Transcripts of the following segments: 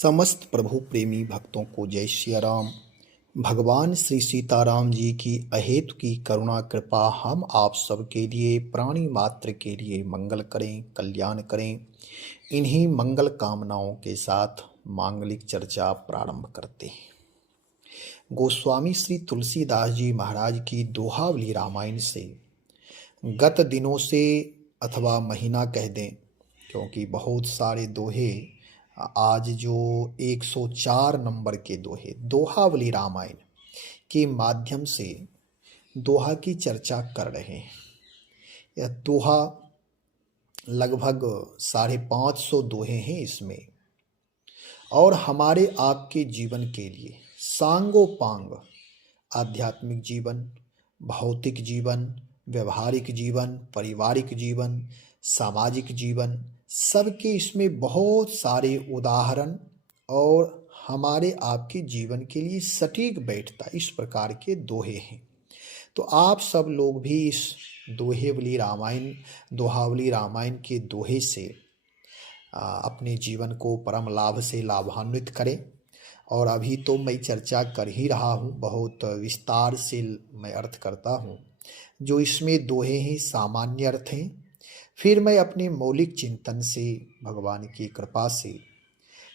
समस्त प्रभु प्रेमी भक्तों को जय श्री राम। भगवान श्री सीताराम जी की अहेतु की करुणा कृपा हम आप सब के लिए, प्राणी मात्र के लिए मंगल करें, कल्याण करें। इन्हीं मंगल कामनाओं के साथ मांगलिक चर्चा प्रारंभ करते हैं। गोस्वामी श्री तुलसीदास जी महाराज की दोहावली रामायण से गत दिनों से, अथवा महीना कह दें, क्योंकि बहुत सारे दोहे आज जो 104 नंबर के दोहे दोहावली रामायण के माध्यम से दोहा की चर्चा कर रहे हैं। यह दोहा लगभग 550 दोहे हैं इसमें, और हमारे आपके जीवन के लिए सांगोपांग आध्यात्मिक जीवन, भौतिक जीवन, व्यवहारिक जीवन, पारिवारिक जीवन, सामाजिक जीवन, सबके इसमें बहुत सारे उदाहरण और हमारे आपके जीवन के लिए सटीक बैठता इस प्रकार के दोहे हैं। तो आप सब लोग भी इस दोहावली रामायण के दोहे से अपने जीवन को परम लाभ से लाभान्वित करें। और अभी तो मैं चर्चा कर ही रहा हूँ, बहुत विस्तार से मैं अर्थ करता हूँ। जो इसमें दोहे हैं सामान्य अर्थ हैं, फिर मैं अपने मौलिक चिंतन से, भगवान की कृपा से,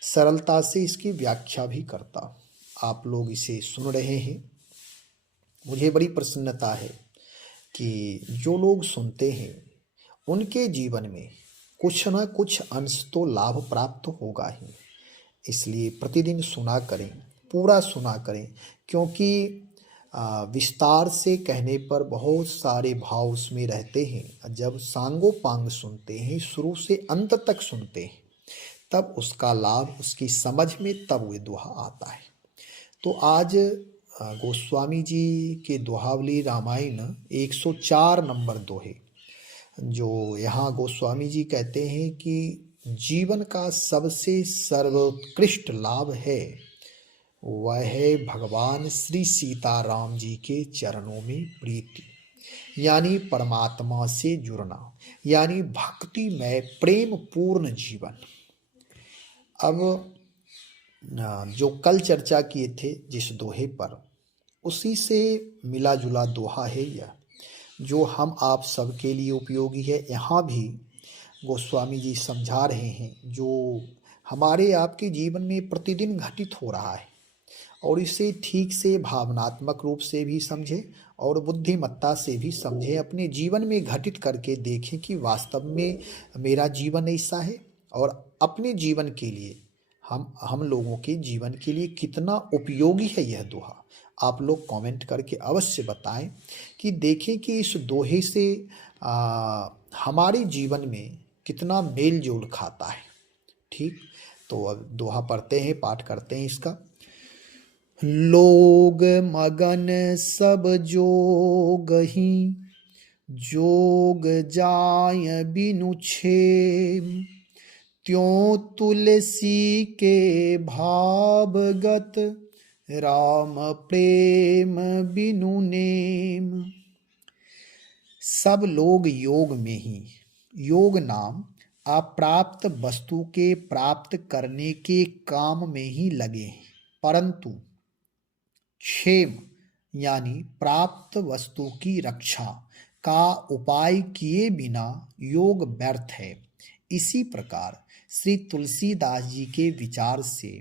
सरलता से इसकी व्याख्या भी करता हूँ। आप लोग इसे सुन रहे हैं, मुझे बड़ी प्रसन्नता है कि जो लोग सुनते हैं उनके जीवन में कुछ न कुछ अंश तो लाभ प्राप्त होगा ही। इसलिए प्रतिदिन सुना करें, पूरा सुना करें, क्योंकि विस्तार से कहने पर बहुत सारे भाव उसमें रहते हैं। जब सांगोपांग सुनते हैं, शुरू से अंत तक सुनते हैं, तब उसका लाभ उसकी समझ में तब वो दोहा आता है। तो आज गोस्वामी जी के दोहावली रामायण 104 नंबर दोहे, जो यहाँ गोस्वामी जी कहते हैं कि जीवन का सबसे सर्वोत्कृष्ट लाभ है, वह है भगवान श्री सीताराम जी के चरणों में प्रीति, यानी परमात्मा से जुड़ना, यानी भक्तिमय प्रेम पूर्ण जीवन। अब जो कल चर्चा किए थे जिस दोहे पर, उसी से मिला जुला दोहा है यह, जो हम आप सबके लिए उपयोगी है। यहाँ भी गोस्वामी जी समझा रहे हैं जो हमारे आपके जीवन में प्रतिदिन घटित हो रहा है, और इसे ठीक से भावनात्मक रूप से भी समझें और बुद्धिमत्ता से भी समझें, अपने जीवन में घटित करके देखें कि वास्तव में मेरा जीवन ऐसा है, और अपने जीवन के लिए हम लोगों के जीवन के लिए कितना उपयोगी है यह दोहा। आप लोग कमेंट करके अवश्य बताएं कि देखें कि इस दोहे से हमारे जीवन में कितना मेल जोल खाता है। ठीक, तो अब दोहा पढ़ते हैं, पाठ करते हैं इसका। लोग मगन सब जोगहि, जोग जाय बिनु छेम, त्यों तुलसी के भावगत, राम प्रेम बिनु नेम। सब लोग योग में ही, योग नाम अप्राप्त वस्तु के प्राप्त करने के काम में ही लगे हैं, परंतु क्षेम यानी प्राप्त वस्तु की रक्षा का उपाय किए बिना योग व्यर्थ है। इसी प्रकार श्री तुलसीदास जी के विचार से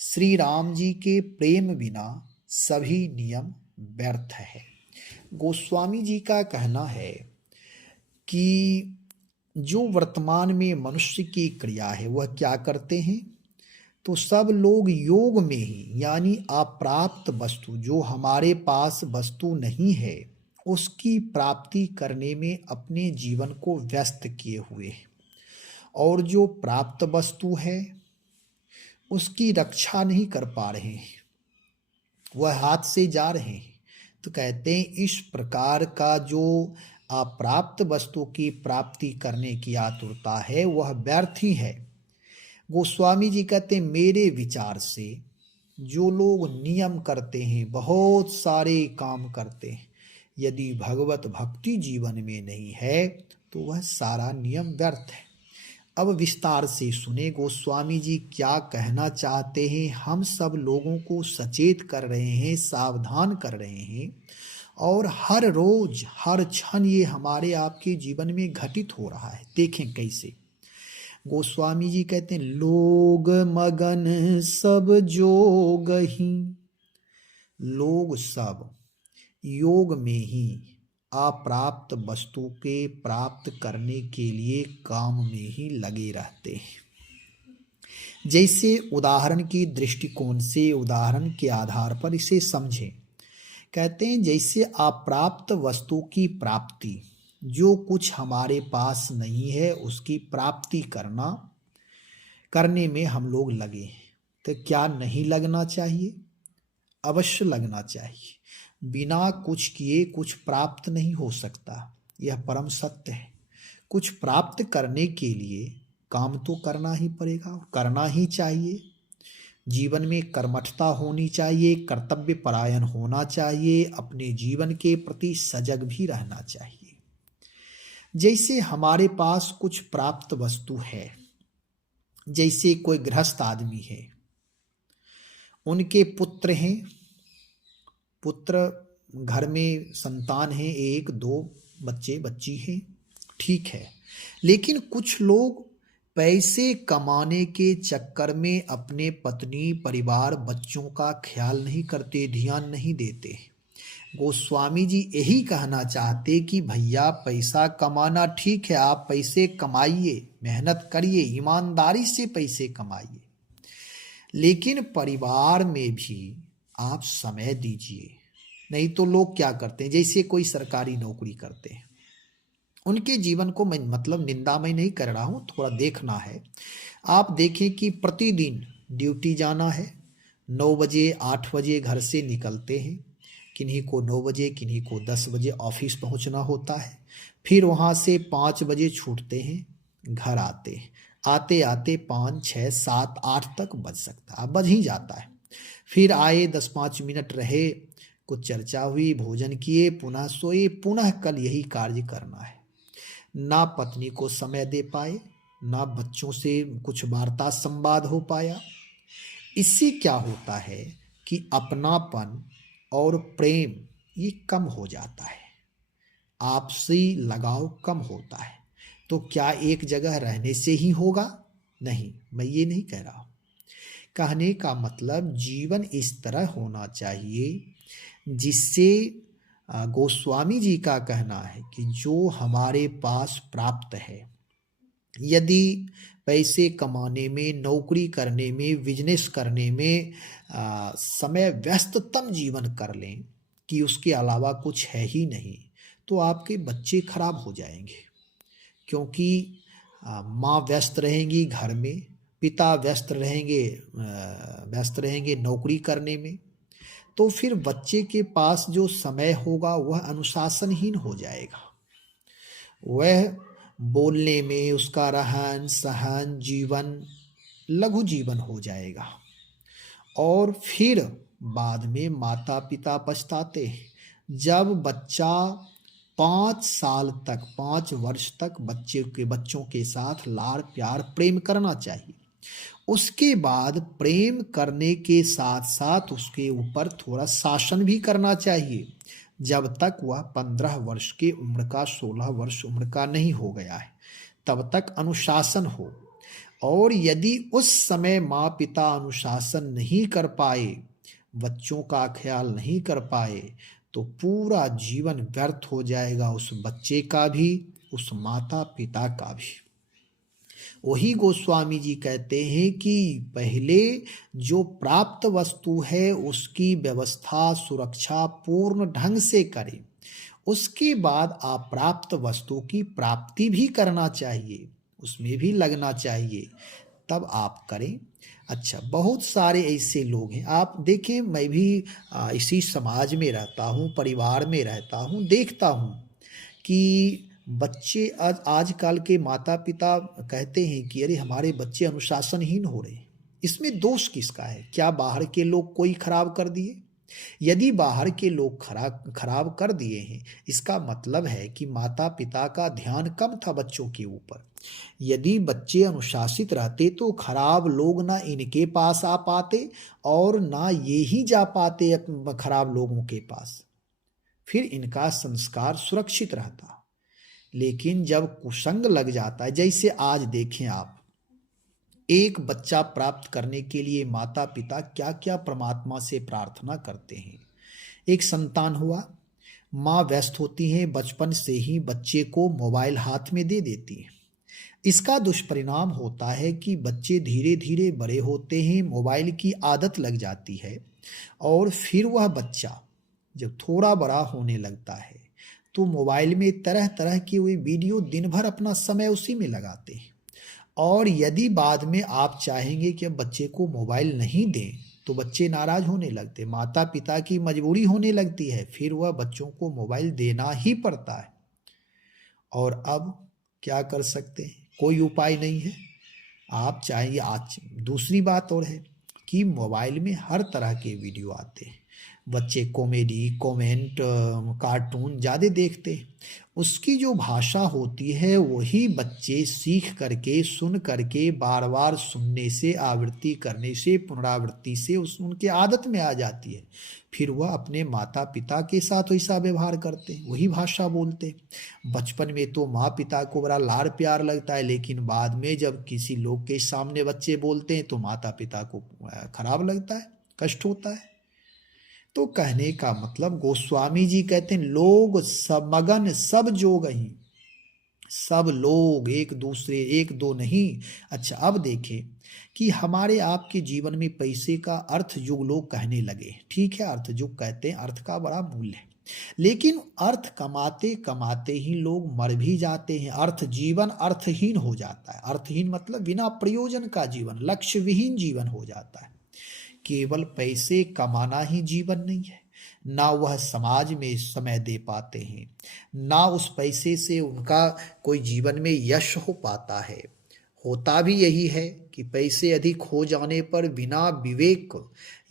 श्री राम जी के प्रेम बिना सभी नियम व्यर्थ है। गोस्वामी जी का कहना है कि जो वर्तमान में मनुष्य की क्रिया है वह क्या करते हैं, तो सब लोग योग में ही, यानी अप्राप्त वस्तु, जो हमारे पास वस्तु नहीं है, उसकी प्राप्ति करने में अपने जीवन को व्यस्त किए हुए हैं, और जो प्राप्त वस्तु है उसकी रक्षा नहीं कर पा रहे हैं, वह हाथ से जा रहे हैं। तो कहते हैं इस प्रकार का जो अप्राप्त वस्तु की प्राप्ति करने की आतुरता है वह व्यर्थ ही है। गोस्वामी जी कहते हैं मेरे विचार से जो लोग नियम करते हैं, बहुत सारे काम करते हैं, यदि भगवत भक्ति जीवन में नहीं है तो वह सारा नियम व्यर्थ है। अब विस्तार से सुने गोस्वामी जी क्या कहना चाहते हैं। हम सब लोगों को सचेत कर रहे हैं, सावधान कर रहे हैं, और हर रोज हर क्षण ये हमारे आपके जीवन में घटित हो रहा है। देखें कैसे। गोस्वामी जी कहते हैं, लोग मगन सब जोग ही, लोग सब योग में ही अप्राप्त वस्तु के प्राप्त करने के लिए काम में ही लगे रहते हैं। जैसे उदाहरण की दृष्टिकोण से, उदाहरण के आधार पर इसे समझें। कहते हैं जैसे अप्राप्त वस्तु की प्राप्ति, जो कुछ हमारे पास नहीं है उसकी प्राप्ति करने में हम लोग लगे हैं। तो क्या नहीं लगना चाहिए? अवश्य लगना चाहिए। बिना कुछ किए कुछ प्राप्त नहीं हो सकता, यह परम सत्य है। कुछ प्राप्त करने के लिए काम तो करना ही पड़ेगा, करना ही चाहिए। जीवन में कर्मठता होनी चाहिए, कर्तव्य परायण होना चाहिए, अपने जीवन के प्रति सजग भी रहना चाहिए। जैसे हमारे पास कुछ प्राप्त वस्तु है, जैसे कोई गृहस्थ आदमी है, उनके पुत्र हैं, पुत्र घर में संतान है, 1-2 बच्चे बच्ची हैं, ठीक है। लेकिन कुछ लोग पैसे कमाने के चक्कर में अपने पत्नी, परिवार, बच्चों का ख्याल नहीं करते, ध्यान नहीं देते। गोस्वामी जी यही कहना चाहते कि भैया पैसा कमाना ठीक है, आप पैसे कमाइए, मेहनत करिए, ईमानदारी से पैसे कमाइए, लेकिन परिवार में भी आप समय दीजिए। नहीं तो लोग क्या करते हैं, जैसे कोई सरकारी नौकरी करते हैं, उनके जीवन को मैं मतलब निंदा में नहीं कर रहा हूँ, थोड़ा देखना है। आप देखें कि प्रतिदिन ड्यूटी जाना है, 9 बजे 8 बजे घर से निकलते हैं, किन्हीं को 9 बजे, किन्हीं को 10 बजे ऑफिस पहुँचना होता है, फिर वहाँ से 5 बजे छूटते हैं, घर आते हैं, आते आते 5, 6, 7, 8 तक बज सकता है, बज ही जाता है। फिर आए 10-5 मिनट रहे, कुछ चर्चा हुई, भोजन किए, पुनः सोए, पुनः कल यही कार्य करना है। ना पत्नी को समय दे पाए, ना बच्चों से कुछ वार्ता संवाद हो पाया। इससे क्या होता है कि अपनापन और प्रेम ये कम हो जाता है, आपसी लगाव कम होता है। तो क्या एक जगह रहने से ही होगा? नहीं, मैं ये नहीं कह रहा हूँ। कहने का मतलब जीवन इस तरह होना चाहिए जिससे गोस्वामी जी का कहना है कि जो हमारे पास प्राप्त है, यदि पैसे कमाने में, नौकरी करने में, बिजनेस करने में समय व्यस्ततम जीवन कर लें कि उसके अलावा कुछ है ही नहीं, तो आपके बच्चे खराब हो जाएंगे। क्योंकि माँ व्यस्त रहेंगी घर में, पिता व्यस्त रहेंगे नौकरी करने में, तो फिर बच्चे के पास जो समय होगा वह अनुशासनहीन हो जाएगा। वह बोलने में, उसका रहन सहन, जीवन लघु जीवन हो जाएगा। और फिर बाद में माता पिता पछताते हैं। जब बच्चा 5 साल तक, 5 वर्ष तक बच्चों के साथ लाड़ प्यार प्रेम करना चाहिए। उसके बाद प्रेम करने के साथ साथ उसके ऊपर थोड़ा शासन भी करना चाहिए, जब तक वह 15 वर्ष की उम्र का, 16 वर्ष उम्र का नहीं हो गया है, तब तक अनुशासन हो। और यदि उस समय माँ पिता अनुशासन नहीं कर पाए, बच्चों का ख्याल नहीं कर पाए, तो पूरा जीवन व्यर्थ हो जाएगा, उस बच्चे का भी, उस माता पिता का भी। वही गोस्वामी जी कहते हैं कि पहले जो प्राप्त वस्तु है उसकी व्यवस्था, सुरक्षा पूर्ण ढंग से करें, उसके बाद अप्राप्त वस्तु की प्राप्ति भी करना चाहिए, उसमें भी लगना चाहिए, तब आप करें। अच्छा, बहुत सारे ऐसे लोग हैं, आप देखें, मैं भी इसी समाज में रहता हूँ, परिवार में रहता हूँ, देखता हूँ कि बच्चे आजकल के माता पिता कहते हैं कि अरे हमारे बच्चे अनुशासनहीन हो रहे हैं। इसमें दोष किसका है? क्या बाहर के लोग कोई खराब कर दिए? यदि बाहर के लोग खराब कर दिए हैं, इसका मतलब है कि माता पिता का ध्यान कम था बच्चों के ऊपर। यदि बच्चे अनुशासित रहते तो खराब लोग ना इनके पास आ पाते और ना ये ही जा पाते खराब लोगों के पास। फिर इनका संस्कार सुरक्षित रहता। लेकिन जब कुसंग लग जाता है, जैसे आज देखें आप, एक बच्चा प्राप्त करने के लिए माता पिता क्या क्या परमात्मा से प्रार्थना करते हैं। एक संतान हुआ, माँ व्यस्त होती है, बचपन से ही बच्चे को मोबाइल हाथ में दे देती है। इसका दुष्परिणाम होता है कि बच्चे धीरे धीरे बड़े होते हैं, मोबाइल की आदत लग जाती है और फिर वह बच्चा जब थोड़ा बड़ा होने लगता है तो मोबाइल में तरह तरह की हुई वीडियो दिन भर अपना समय उसी में लगाते हैं। और यदि बाद में आप चाहेंगे कि अब बच्चे को मोबाइल नहीं दें तो बच्चे नाराज होने लगते, माता पिता की मजबूरी होने लगती है, फिर वह बच्चों को मोबाइल देना ही पड़ता है। और अब क्या कर सकते हैं, कोई उपाय नहीं है। आप चाहिए आज दूसरी बात और है कि मोबाइल में हर तरह के वीडियो आते हैं। बच्चे कॉमेडी, कमेंट, कार्टून ज़्यादा देखते हैं। उसकी जो भाषा होती है वही बच्चे सीख करके, सुन करके, बार बार सुनने से, आवृत्ति करने से, पुनरावृत्ति से उनके आदत में आ जाती है। फिर वह अपने माता पिता के साथ वैसा व्यवहार करते हैं, वही भाषा बोलते हैं। बचपन में तो माँ पिता को बड़ा लाड़ प्यार लगता है, लेकिन बाद में जब किसी लोग के सामने बच्चे बोलते हैं तो माता पिता को खराब लगता है, कष्ट होता है। तो कहने का मतलब गोस्वामी जी कहते हैं, लोग सब मगन सब जोगही, सब लोग एक दूसरे, एक दो नहीं। अच्छा, अब देखें कि हमारे आपके जीवन में पैसे का अर्थ युग लोग कहने लगे। ठीक है, अर्थ युग कहते हैं, अर्थ का बड़ा मूल्य है, लेकिन अर्थ कमाते कमाते ही लोग मर भी जाते हैं। अर्थ जीवन अर्थहीन हो जाता है। अर्थहीन मतलब बिना प्रयोजन का जीवन, लक्ष्य विहीन जीवन हो जाता है। केवल पैसे कमाना ही जीवन नहीं है, ना वह समाज में समय दे पाते हैं, ना उस पैसे से उनका कोई जीवन में यश हो पाता है। होता भी यही है कि पैसे अधिक हो जाने पर बिना विवेक,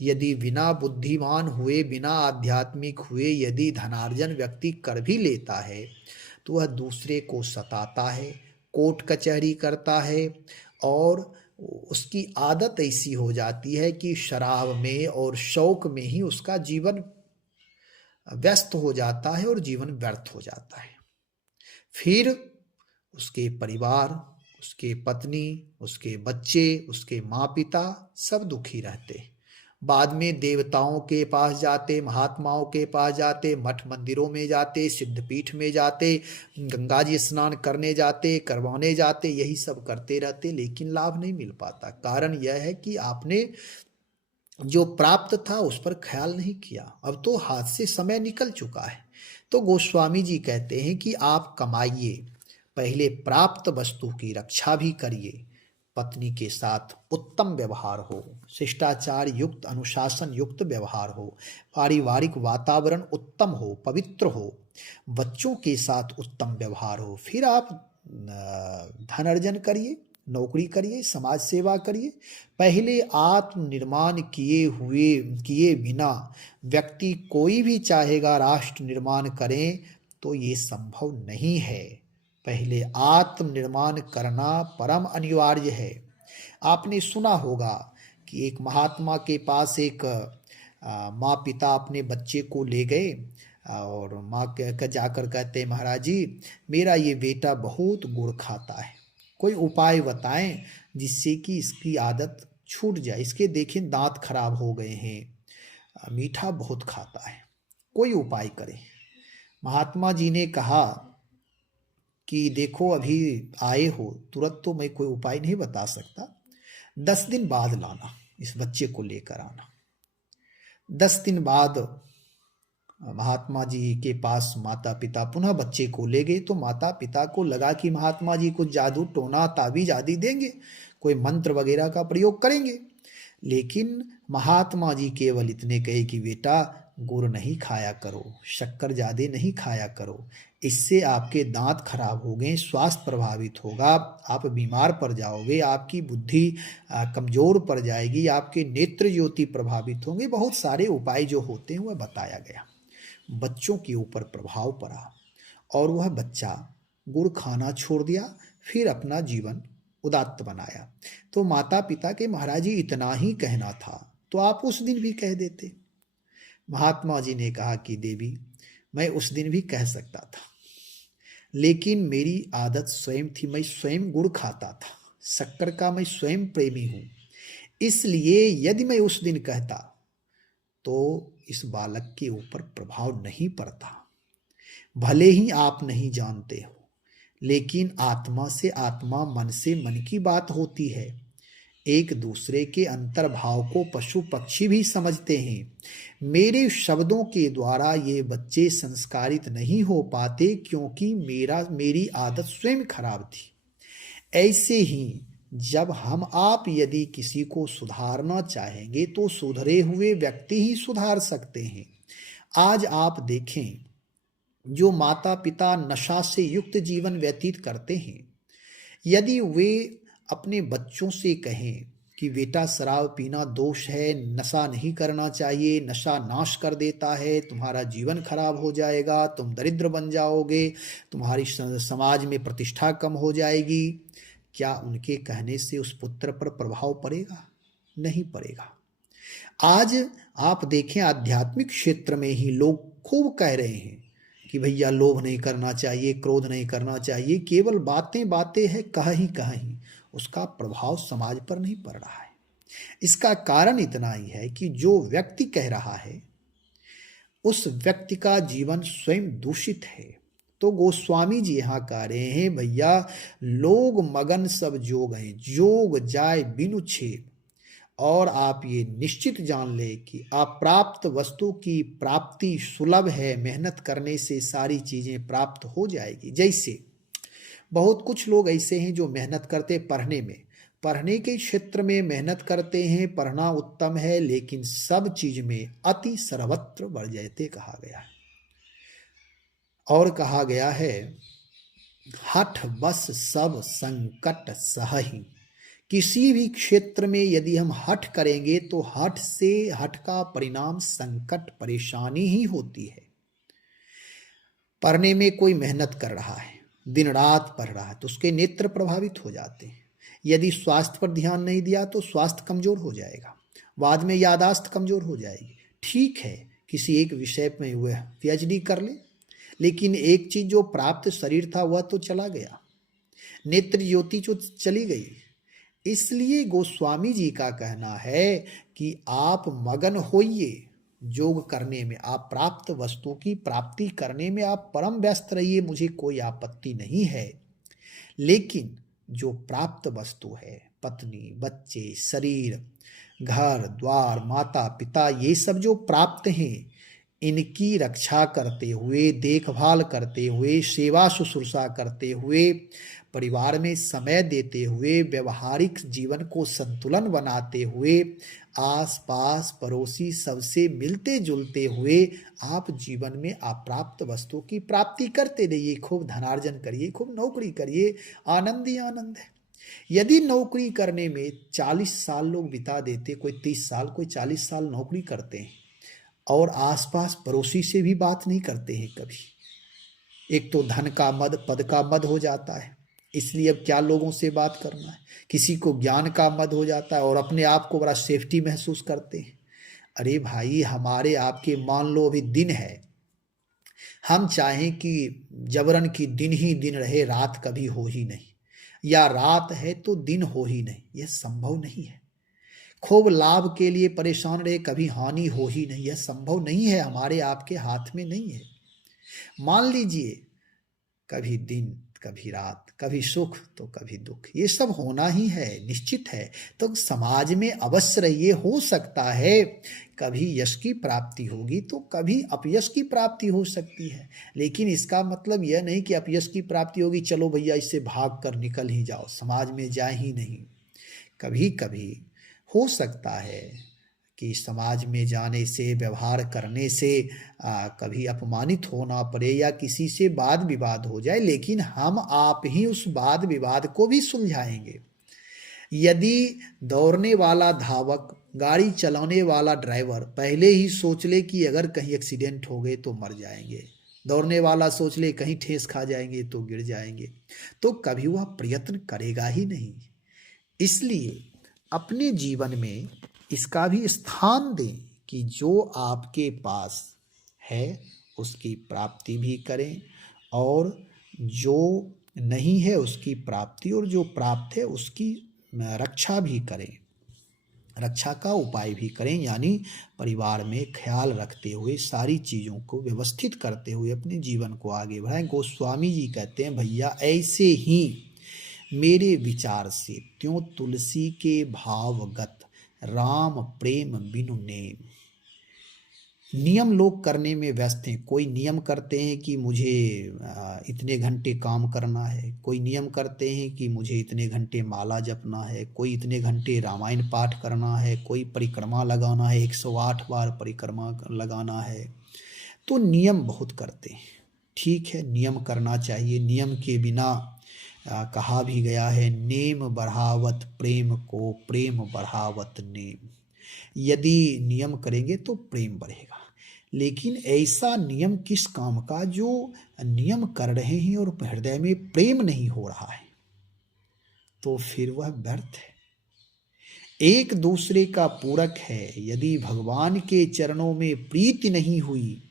यदि बिना बुद्धिमान हुए, बिना आध्यात्मिक हुए यदि धनार्जन व्यक्ति कर भी लेता है तो वह दूसरे को सताता है, कोर्ट कचहरी करता है और उसकी आदत ऐसी हो जाती है कि शराब में और शौक में ही उसका जीवन व्यस्त हो जाता है और जीवन व्यर्थ हो जाता है। फिर उसके परिवार, उसके पत्नी, उसके बच्चे, उसके माँ पिता सब दुखी रहते। बाद में देवताओं के पास जाते, महात्माओं के पास जाते, मठ मंदिरों में जाते, सिद्धपीठ में जाते, गंगा जी स्नान करने जाते, करवाने जाते, यही सब करते रहते, लेकिन लाभ नहीं मिल पाता। कारण यह है कि आपने जो प्राप्त था उस पर ख्याल नहीं किया, अब तो हाथ से समय निकल चुका है। तो गोस्वामी जी कहते हैं कि आप कमाइए, पहले प्राप्त वस्तु की रक्षा भी करिए, पत्नी के साथ उत्तम व्यवहार हो, शिष्टाचार युक्त, अनुशासन युक्त व्यवहार हो, पारिवारिक वातावरण उत्तम हो, पवित्र हो, बच्चों के साथ उत्तम व्यवहार हो। फिर आप धन अर्जन करिए, नौकरी करिए, समाज सेवा करिए। पहले आत्मनिर्माण किए बिना व्यक्ति कोई भी चाहेगा राष्ट्र निर्माण करें तो ये संभव नहीं है। पहले आत्मनिर्माण करना परम अनिवार्य है। आपने सुना होगा कि एक महात्मा के पास एक माँ पिता अपने बच्चे को ले गए और माँ जाकर कहते हैं, महाराज जी मेरा ये बेटा बहुत गुड़ खाता है, कोई उपाय बताएं जिससे कि इसकी आदत छूट जाए। इसके देखें दांत खराब हो गए हैं, मीठा बहुत खाता है, कोई उपाय करें। महात्मा जी ने कहा कि देखो अभी आए हो, तुरंत तो मैं कोई उपाय नहीं बता सकता, 10 दिन बाद लाना, इस बच्चे को लेकर आना। 10 दिन बाद महात्मा जी के पास माता पिता पुनः बच्चे को ले गए तो माता पिता को लगा कि महात्मा जी कुछ जादू टोना ताबीज आदि देंगे, कोई मंत्र वगैरह का प्रयोग करेंगे। लेकिन महात्मा जी केवल इतने कहे कि बेटा गुड़ नहीं खाया करो, शक्कर ज्यादा नहीं खाया करो, इससे आपके दांत खराब हो गए, स्वास्थ्य प्रभावित होगा, आप बीमार पड़ जाओगे, आपकी बुद्धि कमजोर पड़ जाएगी, आपके नेत्र ज्योति प्रभावित होंगे। बहुत सारे उपाय जो होते हैं वह बताया गया। बच्चों के ऊपर प्रभाव पड़ा और वह बच्चा गुड़ खाना छोड़ दिया, फिर अपना जीवन उदात्त बनाया। तो माता पिता के महाराज जी इतना ही कहना था तो आप उस दिन भी कह देते। महात्मा जी ने कहा कि देवी, मैं उस दिन भी कह सकता था, लेकिन मेरी आदत स्वयं थी, मैं स्वयं गुड़ खाता था, शक्कर का मैं स्वयं प्रेमी हूं, इसलिए यदि मैं उस दिन कहता तो इस बालक के ऊपर प्रभाव नहीं पड़ता। भले ही आप नहीं जानते हो, लेकिन आत्मा से आत्मा, मन से मन की बात होती है। एक दूसरे के अंतर्भाव को पशु पक्षी भी समझते हैं। मेरे शब्दों के द्वारा ये बच्चे संस्कारित नहीं हो पाते क्योंकि मेरी आदत स्वयं खराब थी। ऐसे ही जब हम आप यदि किसी को सुधारना चाहेंगे तो सुधरे हुए व्यक्ति ही सुधार सकते हैं। आज आप देखें, जो माता पिता नशा से युक्त जीवन व्यतीत करते हैं, यदि वे अपने बच्चों से कहें कि बेटा शराब पीना दोष है, नशा नहीं करना चाहिए, नशा नाश कर देता है, तुम्हारा जीवन खराब हो जाएगा, तुम दरिद्र बन जाओगे, तुम्हारी समाज में प्रतिष्ठा कम हो जाएगी, क्या उनके कहने से उस पुत्र पर प्रभाव पड़ेगा? नहीं पड़ेगा। आज आप देखें, आध्यात्मिक क्षेत्र में ही लोग खूब कह रहे हैं कि भैया लोभ नहीं करना चाहिए, क्रोध नहीं करना चाहिए, केवल बातें बातें हैं, कह ही उसका प्रभाव समाज पर नहीं पड़ रहा है। इसका कारण इतना ही है कि जो व्यक्ति कह रहा है उस व्यक्ति का जीवन स्वयं दूषित है। तो गोस्वामी जी यहाँ कह रहे हैं, भैया लोग मगन सब जोग हैं, जोग जाय बिनु छेद। और आप ये निश्चित जान ले कि अप्राप्त वस्तु की प्राप्ति सुलभ है, मेहनत करने से सारी चीजें प्राप्त हो जाएगी। जैसे बहुत कुछ लोग ऐसे हैं जो मेहनत करते पढ़ने के क्षेत्र में मेहनत करते हैं, पढ़ना उत्तम है, लेकिन सब चीज में अति सर्वत्र वर्जयते कहा गया है। और कहा गया है, हठ बस सब संकट सहहि। किसी भी क्षेत्र में यदि हम हठ करेंगे तो हठ का परिणाम संकट, परेशानी ही होती है। पढ़ने में कोई मेहनत कर रहा है, दिन रात पढ़ रहा है, तो उसके नेत्र प्रभावित हो जाते हैं। यदि स्वास्थ्य पर ध्यान नहीं दिया तो स्वास्थ्य कमजोर हो जाएगा, बाद में यादाश्त कमजोर हो जाएगी। ठीक है, किसी एक विषय में वह PhD कर ले, लेकिन एक चीज जो प्राप्त शरीर था वह तो चला गया, नेत्र ज्योति जो चली गई। इसलिए गोस्वामी जी का कहना है कि आप मगन होइए योग करने में, आप प्राप्त वस्तु की प्राप्ति करने में आप परम व्यस्त रहिए, मुझे कोई आपत्ति नहीं है। लेकिन जो प्राप्त वस्तु है, पत्नी, बच्चे, शरीर, घर द्वार, माता पिता, ये सब जो प्राप्त हैं, इनकी रक्षा करते हुए, देखभाल करते हुए, सेवा शुश्रूषा करते हुए, परिवार में समय देते हुए, व्यवहारिक जीवन को संतुलन बनाते हुए, आसपास पड़ोसी सबसे मिलते जुलते हुए आप जीवन में अप्राप्त वस्तु की प्राप्ति करते रहिए। खूब धनार्जन करिए, खूब नौकरी करिए, आनंद ही आनंद है। यदि नौकरी करने में 40 साल लोग बिता देते, कोई 30 साल, कोई 40 साल नौकरी करते हैं और आसपास पड़ोसी से भी बात नहीं करते हैं कभी, एक तो धन का मद, पद का मद हो जाता है, इसलिए अब क्या लोगों से बात करना है। किसी को ज्ञान का मद हो जाता है और अपने आप को बड़ा सेफ्टी महसूस करते हैं। अरे भाई, हमारे आपके मान लो अभी दिन है, हम चाहें कि जबरन की दिन ही दिन रहे, रात कभी हो ही नहीं, या रात है तो दिन हो ही नहीं, यह संभव नहीं है। खूब लाभ के लिए परेशान रहे, कभी हानि हो ही नहीं, यह संभव नहीं है, हमारे आपके हाथ में नहीं है। मान लीजिए कभी दिन, कभी रात, कभी सुख तो कभी दुख, ये सब होना ही है, निश्चित है। तो समाज में अवश्य रहिए, हो सकता है कभी यश की प्राप्ति होगी तो कभी अपयश की प्राप्ति हो सकती है, लेकिन इसका मतलब यह नहीं कि अपयश की प्राप्ति होगी चलो भैया इससे भाग कर निकल ही जाओ, समाज में जाए ही नहीं। कभी कभी हो सकता है कि समाज में जाने से, व्यवहार करने से कभी अपमानित होना पड़े या किसी से वाद विवाद हो जाए, लेकिन हम आप ही उस वाद विवाद को भी सुलझाएंगे। यदि दौड़ने वाला धावक, गाड़ी चलाने वाला ड्राइवर पहले ही सोच ले कि अगर कहीं एक्सीडेंट हो गए तो मर जाएंगे, दौड़ने वाला सोच ले कहीं ठेस खा जाएंगे तो गिर जाएंगे, तो कभी वह प्रयत्न करेगा ही नहीं। इसलिए अपने जीवन में इसका भी स्थान दें कि जो आपके पास है उसकी प्राप्ति भी करें, और जो नहीं है उसकी प्राप्ति, और जो प्राप्त है उसकी रक्षा भी करें, रक्षा का उपाय भी करें। यानी परिवार में ख्याल रखते हुए, सारी चीज़ों को व्यवस्थित करते हुए अपने जीवन को आगे बढ़ाएं। गोस्वामी जी कहते हैं, भैया ऐसे ही मेरे विचार से त्यों तुलसी के भावगत राम प्रेम बिनु नेम। नियम लोग करने में व्यस्त हैं। कोई नियम करते हैं कि मुझे इतने घंटे काम करना है, कोई नियम करते हैं कि मुझे इतने घंटे माला जपना है, कोई इतने घंटे रामायण पाठ करना है, कोई परिक्रमा लगाना है, 108 बार परिक्रमा लगाना है। तो नियम बहुत करते हैं। ठीक है, नियम करना चाहिए। नियम के बिना कहा भी गया है, नेम बढ़ावत प्रेम को, प्रेम बढ़ावत नेम। यदि नियम करेंगे तो प्रेम बढ़ेगा। लेकिन ऐसा नियम किस काम का जो नियम कर रहे हैं और हृदय में प्रेम नहीं हो रहा है, तो फिर वह व्यर्थ है। एक दूसरे का पूरक है। यदि भगवान के चरणों में प्रीति नहीं हुई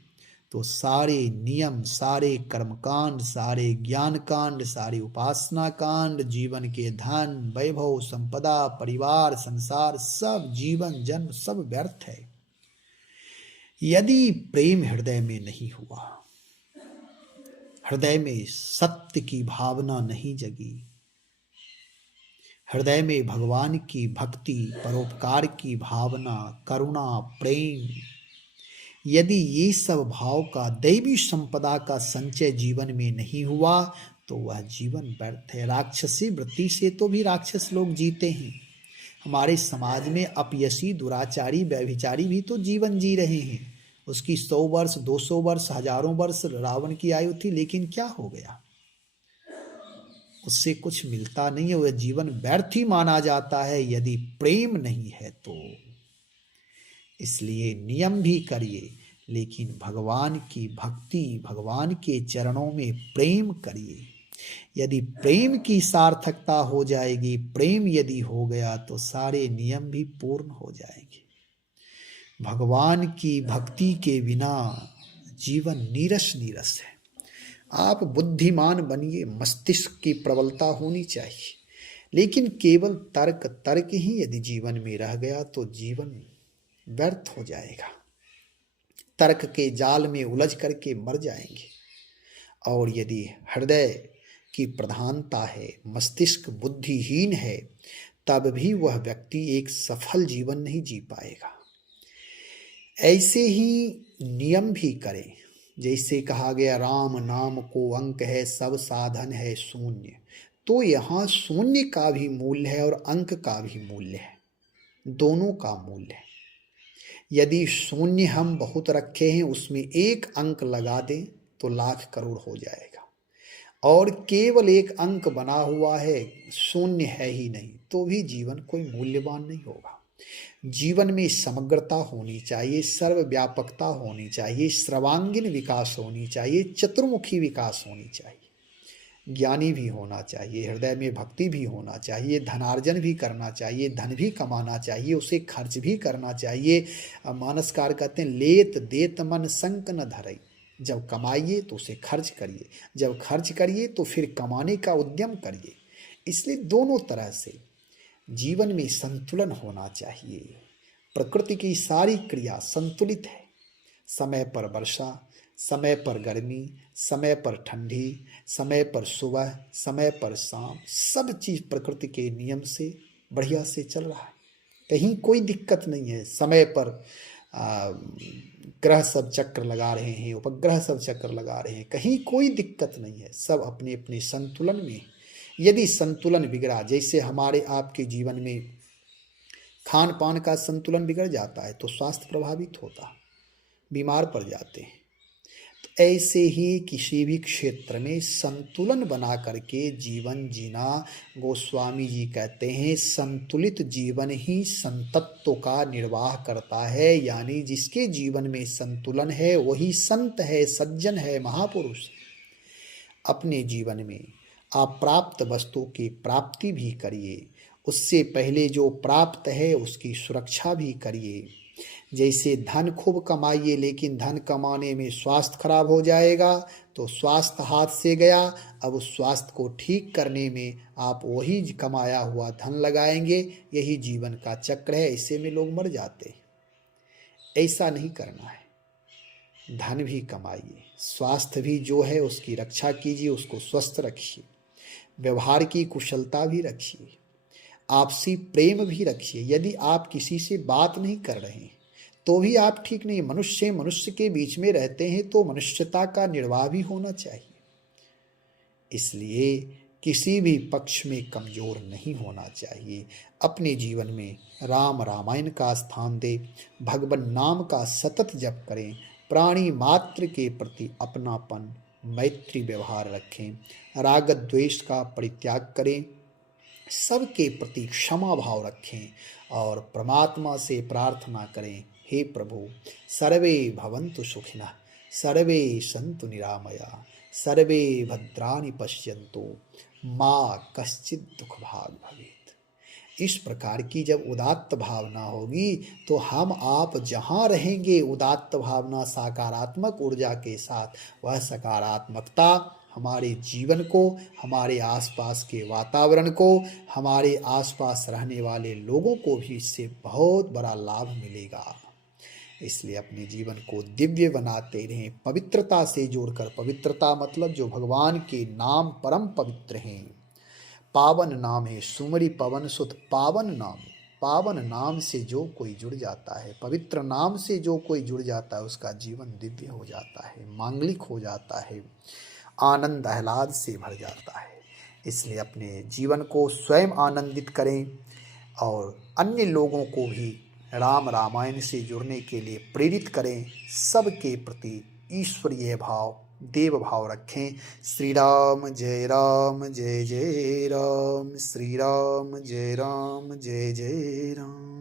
तो सारे नियम, सारे कर्मकांड, सारे ज्ञान कांड, सारे उपासना कांड, जीवन के धन, वैभव, संपदा, परिवार, संसार, सब जीवन जन्म सब व्यर्थ है। यदि प्रेम हृदय में नहीं हुआ, हृदय में सत्य की भावना नहीं जगी, हृदय में भगवान की भक्ति, परोपकार की भावना, करुणा, प्रेम, यदि ये सब भाव का, दैवी संपदा का संचय जीवन में नहीं हुआ तो वह जीवन व्यर्थ है। राक्षसी वृत्ति से तो भी राक्षस लोग जीते हैं। हमारे समाज में अपयशी, दुराचारी, व्यभिचारी भी तो जीवन जी रहे हैं। उसकी 100 वर्ष, 200 वर्ष, हजारों वर्ष रावण की आयु थी, लेकिन क्या हो गया? उससे कुछ मिलता नहीं है। वह जीवन व्यर्थ ही माना जाता है यदि प्रेम नहीं है तो। इसलिए नियम भी करिए, लेकिन भगवान की भक्ति, भगवान के चरणों में प्रेम करिए। यदि प्रेम की सार्थकता हो जाएगी, प्रेम यदि हो गया तो सारे नियम भी पूर्ण हो जाएंगे। भगवान की भक्ति के बिना जीवन नीरस नीरस है। आप बुद्धिमान बनिए, मस्तिष्क की प्रबलता होनी चाहिए, लेकिन केवल तर्क तर्क ही यदि जीवन में रह गया तो जीवन व्यर्थ हो जाएगा। तर्क के जाल में उलझ करके मर जाएंगे। और यदि हृदय की प्रधानता है, मस्तिष्क बुद्धिहीन है, तब भी वह व्यक्ति एक सफल जीवन नहीं जी पाएगा। ऐसे ही नियम भी करें। जैसे कहा गया, राम नाम को अंक है, सब साधन है शून्य। तो यहाँ शून्य का भी मूल्य है और अंक का भी मूल्य है, दोनों का मूल्य है। यदि शून्य हम बहुत रखे हैं, उसमें एक अंक लगा दें तो लाख करोड़ हो जाएगा। और केवल एक अंक बना हुआ है, शून्य है ही नहीं, तो भी जीवन कोई मूल्यवान नहीं होगा। जीवन में समग्रता होनी चाहिए, सर्वव्यापकता होनी चाहिए, सर्वांगीण विकास होनी चाहिए, चतुर्मुखी विकास होनी चाहिए। ज्ञानी भी होना चाहिए, हृदय में भक्ति भी होना चाहिए, धनार्जन भी करना चाहिए, धन भी कमाना चाहिए, उसे खर्च भी करना चाहिए। मानसकार कहते हैं, लेत देत मन संक न धरई। जब कमाइए तो उसे खर्च करिए, जब खर्च करिए तो फिर कमाने का उद्यम करिए। इसलिए दोनों तरह से जीवन में संतुलन होना चाहिए। प्रकृति की सारी क्रिया संतुलित है। समय पर वर्षा, समय पर गर्मी, समय पर ठंडी, समय पर सुबह, समय पर शाम, सब चीज़ प्रकृति के नियम से बढ़िया से चल रहा है। कहीं कोई दिक्कत नहीं है। समय पर ग्रह सब चक्र लगा रहे हैं, उपग्रह सब चक्र लगा रहे हैं, कहीं कोई दिक्कत नहीं है। सब अपने अपने संतुलन में। यदि संतुलन बिगड़ा, जैसे हमारे आपके जीवन में खान पान का संतुलन बिगड़ जाता है तो स्वास्थ्य प्रभावित होता, बीमार पड़ जाते हैं। तो ऐसे ही किसी भी क्षेत्र में संतुलन बना करके जीवन जीना, गोस्वामी जी कहते हैं संतुलित जीवन ही संतत्व का निर्वाह करता है। यानी जिसके जीवन में संतुलन है वही संत है, सज्जन है, महापुरुष। अपने जीवन में आप प्राप्त वस्तु की प्राप्ति भी करिए, उससे पहले जो प्राप्त है उसकी सुरक्षा भी करिए। जैसे धन खूब कमाइए लेकिन धन कमाने में स्वास्थ्य खराब हो जाएगा तो स्वास्थ्य हाथ से गया, अब उस स्वास्थ्य को ठीक करने में आप वही कमाया हुआ धन लगाएंगे। यही जीवन का चक्र है, ऐसे में लोग मर जाते हैं। ऐसा नहीं करना है। धन भी कमाइए, स्वास्थ्य भी जो है उसकी रक्षा कीजिए, उसको स्वस्थ रखिए, व्यवहार की कुशलता भी रखिए, आपसी प्रेम भी रखिए। यदि आप किसी से बात नहीं कर रहे हैं तो भी आप ठीक नहीं। मनुष्य मनुष्य के बीच में रहते हैं तो मनुष्यता का निर्वाह भी होना चाहिए। इसलिए किसी भी पक्ष में कमजोर नहीं होना चाहिए। अपने जीवन में राम रामायण का स्थान दे, भगवान नाम का सतत जप करें, प्राणी मात्र के प्रति अपनापन मैत्री व्यवहार रखें, राग द्वेष का परित्याग करें, सबके प्रति क्षमा भाव रखें और परमात्मा से प्रार्थना करें, हे प्रभु सर्वे भवन्तु सुखिनः, सर्वे सन्तु निरामया, सर्वे भद्राणि पश्यन्तु माँ कश्चित् दुख भाग भवेत्। इस प्रकार की जब उदात्त भावना होगी तो हम आप जहाँ रहेंगे उदात्त भावना सकारात्मक ऊर्जा के साथ, वह सकारात्मकता हमारे जीवन को, हमारे आसपास के वातावरण को, हमारे आसपास रहने वाले लोगों को भी इससे बहुत बड़ा लाभ मिलेगा। इसलिए अपने जीवन को दिव्य बनाते रहें, पवित्रता से जोड़कर। पवित्रता मतलब जो भगवान के नाम परम पवित्र हैं। पावन नाम है सुमरि पवन सुत पावन नाम। पावन नाम से जो कोई जुड़ जाता है, पवित्र नाम से जो कोई जुड़ जाता है, उसका जीवन दिव्य हो जाता है, मांगलिक हो जाता है, आनंद आह्लाद से भर जाता है। इसलिए अपने जीवन को स्वयं आनंदित करें और अन्य लोगों को भी राम रामायण से जुड़ने के लिए प्रेरित करें। सबके प्रति ईश्वरीय भाव, देव भाव रखें। श्री राम जय राम जय जय राम, श्री राम जय जय राम।